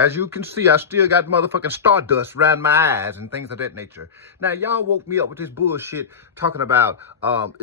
As you can see, I still got motherfucking stardust around my eyes and things of that nature. Now, y'all woke me up with this bullshit talking about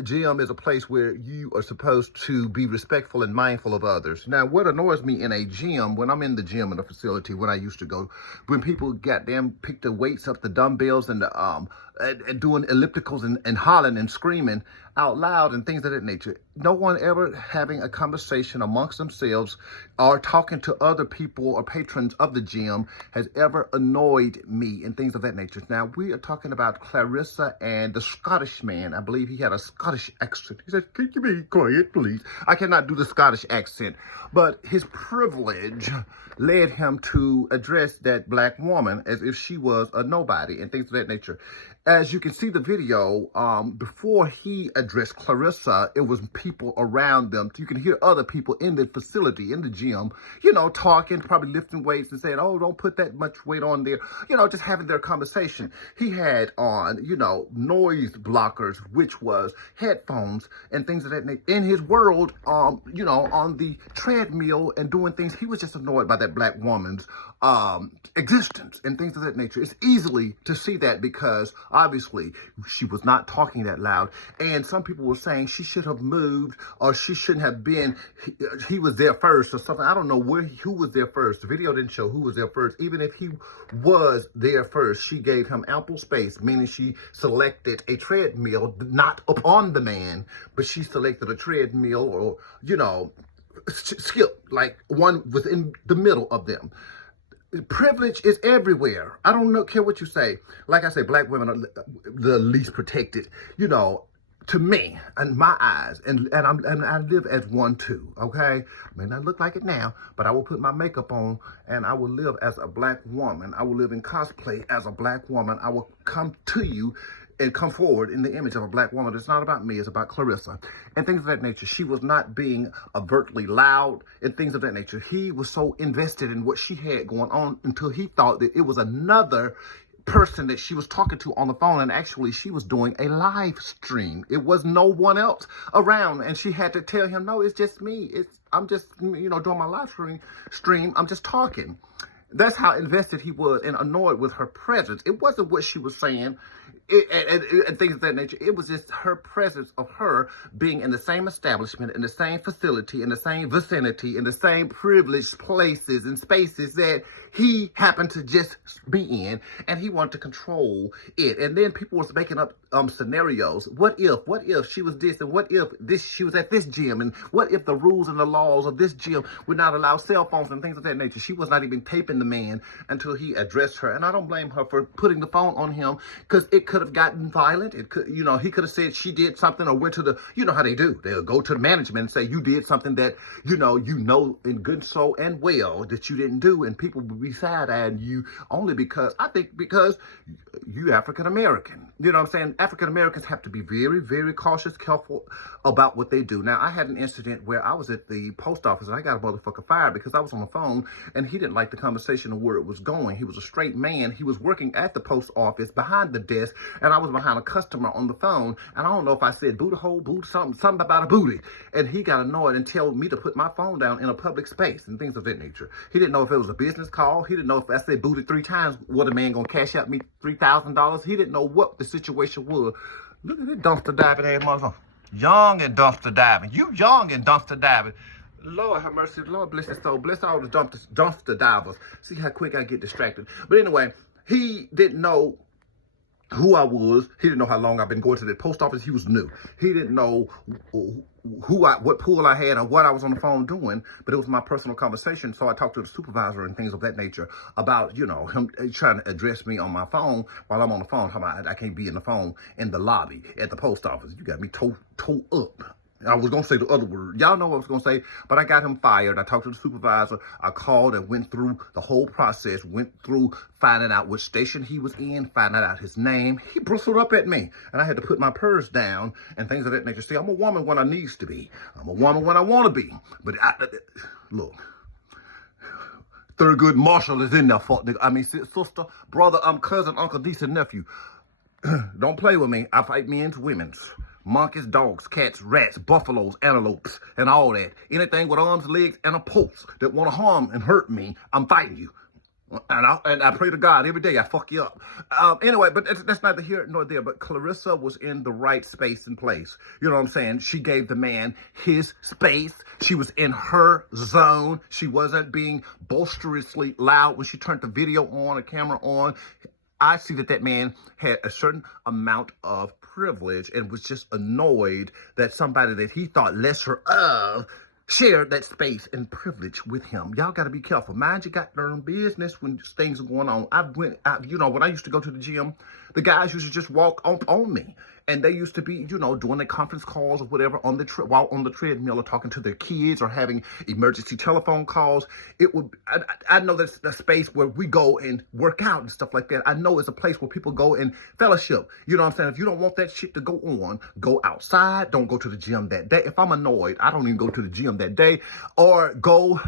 gym is a place where you are supposed to be respectful and mindful of others. Now, what annoys me in a gym, when I'm in the gym in a facility, when I used to go, when people goddamn pick the weights up, the dumbbells, and the and doing ellipticals and hollering and screaming out loud and things of that nature. No one ever having a conversation amongst themselves or talking to other people or patrons of the gym has ever annoyed me and things of that nature. Now, we are talking about Clarissa and the Scottish man. I believe he had a Scottish accent. He said, "Can you be quiet, please?" I cannot do the Scottish accent, but his privilege led him to address that black woman as if she was a nobody and things of that nature. As you can see the video, before he addressed Clarissa, it was people around them. You can hear other people in the facility, in the gym, you know, talking, probably lifting weights and saying, "Oh, don't put that much weight on there." You know, just having their conversation. He had on, you know, noise blockers, which was headphones and things of that nature. In his world, you know, on the treadmill and doing things, he was just annoyed by that black woman's existence and things of that nature. It's easily to see that because obviously she was not talking that loud, and some people were saying she should have moved or she shouldn't have been. He was there first or something. I don't know who was there first. The video didn't show who was there first. Even if he was there first, she gave him ample space, meaning she selected a treadmill, not upon the man, but she selected a treadmill or, you know, skip, like one within the middle of them. Privilege is everywhere. I don't care what you say. Like I say, black women are the least protected, you know, to me and my eyes. And I live as one too, okay? May not look like it now, but I will put my makeup on and I will live as a black woman. I will live in cosplay as a black woman. I will come to you and come forward in the image of a black woman. It's not about me, it's about Clarissa and things of that nature. She was not being overtly loud and things of that nature. He was so invested in what she had going on until he thought that it was another person that she was talking to on the phone, and actually she was doing a live stream. It was no one else around, and she had to tell him, "No, it's just me. I'm just, you know, doing my live stream. I'm just talking." That's how invested he was and annoyed with her presence. It wasn't what she was saying and things of that nature. It was just her presence of her being in the same establishment, in the same facility, in the same vicinity, in the same privileged places and spaces that he happened to just be in, and he wanted to control it. And then people was making up scenarios. What if she was this, and what if she was at this gym, and what if the rules and the laws of this gym would not allow cell phones and things of that nature. She was not even taping the man until he addressed her, and I don't blame her for putting the phone on him, because it could have gotten violent. It could, you know, he could have said she did something or went to the, you know how they do. They'll go to the management and say you did something that, you know in good soul and well that you didn't do, and people would be side-eyeing you only because you African American. You know what I'm saying? African Americans have to be very, very cautious, careful about what they do. Now, I had an incident where I was at the post office and I got a motherfucker fired because I was on the phone and he didn't like the conversation of where it was going. He was a straight man. He was working at the post office behind the desk, and I was behind a customer on the phone, and I don't know if I said booty hole, something about a booty, and he got annoyed and told me to put my phone down in a public space and things of that nature. He didn't know if it was a business call. He didn't know if I said booty 3 times, what a man gonna cash out me $3,000. He didn't know what the situation was. Look at that dumpster diving ass motherfucker. Young and dumpster diving. You young and dumpster diving. Lord have mercy. Lord bless his soul. Bless all the dumpster divers. See how quick I get distracted. But anyway, he didn't know who I was. He didn't know how long I've been going to the post office. He was new. He didn't know what pool I had or what I was on the phone doing, but it was my personal conversation. So I talked to the supervisor and things of that nature about, you know, him trying to address me on my phone while I'm on the phone. How about I can't be in the phone in the lobby at the post office? You got me toe up. I was going to say the other word. Y'all know what I was going to say, but I got him fired. I talked to the supervisor. I called and went through the whole process, went through finding out which station he was in, finding out his name. He bristled up at me, and I had to put my purse down and things of that nature. See, I'm a woman when I needs to be. I'm a woman when I want to be. But look, Thurgood Marshall is in there, sister, brother, cousin, uncle, niece, and nephew. Don't play with me. I fight men's, women's. Monkeys, dogs, cats, rats, buffaloes, antelopes, and all that. Anything with arms, legs, and a pulse that want to harm and hurt me, I'm fighting you. And I pray to God every day I fuck you up. Anyway, but that's neither here nor there. But Clarissa was in the right space and place. You know what I'm saying? She gave the man his space. She was in her zone. She wasn't being boisterously loud when she turned the video on, the camera on. I see that man had a certain amount of privilege and was just annoyed that somebody that he thought lesser of shared that space and privilege with him. Y'all got to be careful. Mind your goddamn business when things are going on. When I used to go to the gym, the guys used to just walk on me. And they used to be, doing their conference calls or whatever while on the treadmill or talking to their kids or having emergency telephone calls. I know that's a space where we go and work out and stuff like that. I know it's a place where people go and fellowship. You know what I'm saying? If you don't want that shit to go on, go outside. Don't go to the gym that day. If I'm annoyed, I don't even go to the gym that day or go.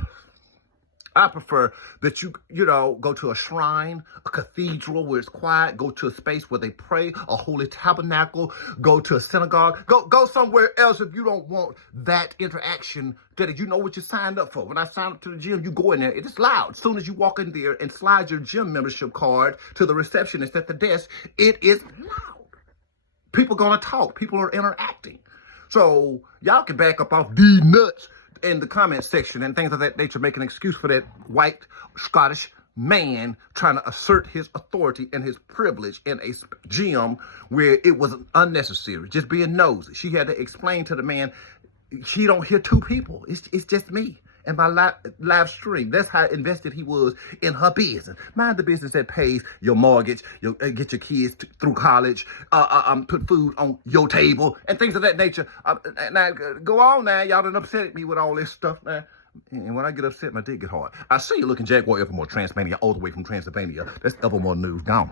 I prefer that you go to a shrine, a cathedral where it's quiet, go to a space where they pray, a holy tabernacle, go to a synagogue, go somewhere else if you don't want that interaction that you know what you signed up for. When I signed up to the gym, you go in there, it is loud. As soon as you walk in there and slide your gym membership card to the receptionist at the desk, it is loud. People gonna talk, people are interacting. So y'all can back up off these nuts in the comment section and things of that nature, make an excuse for that white Scottish man trying to assert his authority and his privilege in a gym where it was unnecessary, just being nosy. She had to explain to the man, she don't hear two people. It's just me and my live stream. That's how invested he was in her business. Mind the business that pays your mortgage, get your kids through college, put food on your table, and things of that nature. Now, go on now. Y'all done upset me with all this stuff now. And when I get upset, my dick get hard. I see you looking Jaguar Evermore Transmania all the way from Transylvania. That's Evermore News. Gone.